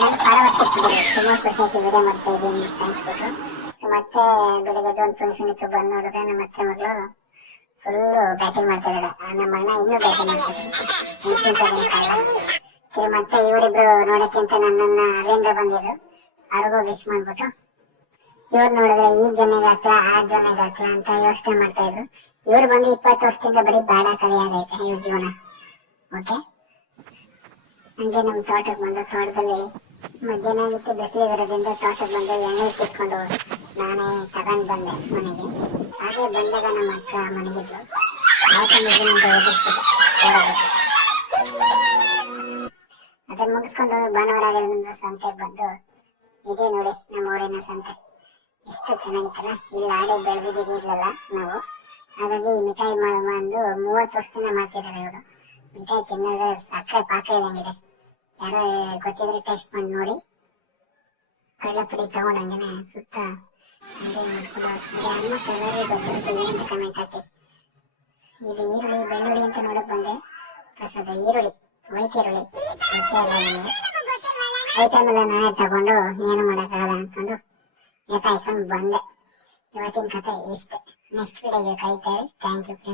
ನಾನು ಫಾಲೋವರ್ಸ್ ಸಿಕ್ಕಿದ್ರು, ತುಂಬ ಖುಷಿ ಆಯ್ತು ವಿಡಿಯೋ ಮಾಡ್ತಾ ಇದ್ದೀನಿ ಥ್ಯಾಂಕ್ಸ್ ಕೊಟ್ಟು. ಸೊ ಮತ್ತೆ ಬೆಳಿಗ್ಗೆ ಒಂದು ಫಂಕ್ಷನ್ ಇತ್ತು, ಬಂದು ನೋಡಿದ್ರೆ ನಮ್ಮ ಅತ್ತೆ ಮಗಳು ಫುಲ್ಲು ಬ್ಯಾಟಿಂಗ್ ಮಾಡ್ತಾ ಇದ್ದಾಳೆ, ನಮ್ಮ ಅಣ್ಣ ಇನ್ನೂ ಬ್ಯಾಟಿಂಗ್ ಮಾಡ್ತಿದ್ರು. ಸರಿ ಮತ್ತೆ ಇವರಿಬ್ರು ನೋಡಕ್ಕೆ ಅಂತ ನನ್ನನ್ನ ಅಲ್ಲಿಂದ ಬಂದಿದ್ರು, ಅವ್ರಿಗೂ ವಿಶ್ ಮಾಡ್ಬಿಟ್ಟು ಇವ್ರು ನೋಡಿದ್ರೆ ಈ ಜನಿಗೆ ಹಾಕ್ಲಾ ಆ ಜನಿಗೆ ಹಾಕ್ಲಾ ಅಂತ ಯೋಚನೆ ಮಾಡ್ತಾ ಇದ್ರು. ಇವ್ರು ಬಂದು 20 ವರ್ಷದಿಂದ ಬರೀ ಬಾಡ ಕಲಿ ಆಗೈತೆ ಇವ್ರ ಜೀವನ. ಓಕೆ, ಹಂಗೆ ನಮ್ಮ ತೋಟಕ್ಕೆ ಬಂದು, ತೋಟದಲ್ಲಿ ಮಧ್ಯಾಹ್ನ ಆಗಿತ್ತು, ಬಿಸಿಲು ಬರೋದ್ರಿಂದ ತೋಟಕ್ಕೆ ಬಂದು ಎಣ್ಣೆ ಕಿತ್ಕೊಂಡು ನಾನೇ ತಗೊಂಡು ಬಂದೆ ಮನೆಗೆ. ಹಾಗೆ ಬಂದಾಗ ನಮ್ಮ ಅಕ್ಕ ಮನೆಗಿದ್ರು, ಅದನ್ನ ಮುಗಿಸ್ಕೊಂಡು ಭಾನುವಾರ ಆಗೋದ್ರಿಂದ ಸಂತೆಗೆ ಬಂದು, ಇದೇ ನೋಡಿ ನಮ್ಮ ಊರಿನ ಸಂತೆ ಎಷ್ಟು ಚೆನ್ನಾಗಿತ್ತಲ್ಲ. ಇಲ್ಲಿ ಆಡಿ ಬೆಳೆದಿದ್ದೀವಿ ಇರ್ಲಿಲ್ಲ ನಾವು, ಹಾಗಾಗಿ ಮಿಠಾಯಿ ಬಂದು 30 ವರ್ಷದಿಂದ ಮಾಡ್ತಿದ್ದಾರೆ ಇವರು. ಮಿಠಾಯಿ ತಿನ್ನೋದು ಸಕ್ಕರೆ ಪಾಕ ಇದಂಗಿದೆ, ಯಾರೋ ಗೊತ್ತಿದ್ರೆ ಟೇಸ್ಟ್ ಮಾಡಿ ನೋಡಿ. ಕಡಲೆಪುಡಿ ತಗೊಂಡಂಗೆನೆ ಸುತ್ತ ಹಂಗೆ ಮಾಡ್ಕೊಂಡು ಆಲ್ಮೋಸ್ಟ್ ಎಲ್ಲರಿಗೂ ಗೊತ್ತಿರುತ್ತೆ ಏನಂತ ಕಮೆಂಟ್ ಹಾಕಿ. ಇದು ಈರುಳ್ಳಿ ಬೆಳ್ಳುಳ್ಳಿ ಅಂತ ನೋಡಕ್ ಬಂದೆ, ಪ್ಲಸ್ ಅದು ಈರುಳ್ಳಿ ವೈಟ್ ಈರುಳ್ಳಿ ಗೊತ್ತೇ ಇಲ್ಲ ನನಗೆ. ಐಟಮ್ ಎಲ್ಲ ನಾನೇ ತಗೊಂಡು ಏನು ಮಾಡೋಕ್ಕಾಗಲ್ಲ ಅನ್ಕೊಂಡು ಎತ್ತ ಹಾಕೊಂಡು ಬಂದೆ. ಇವತ್ತಿನ ಕತೆ ಇಷ್ಟೇ. ನೆಕ್ಸ್ಟ್ ವಿಡಿಯೋಗೆ ಕಾಯ್ತಾರೆ. Thank you friends.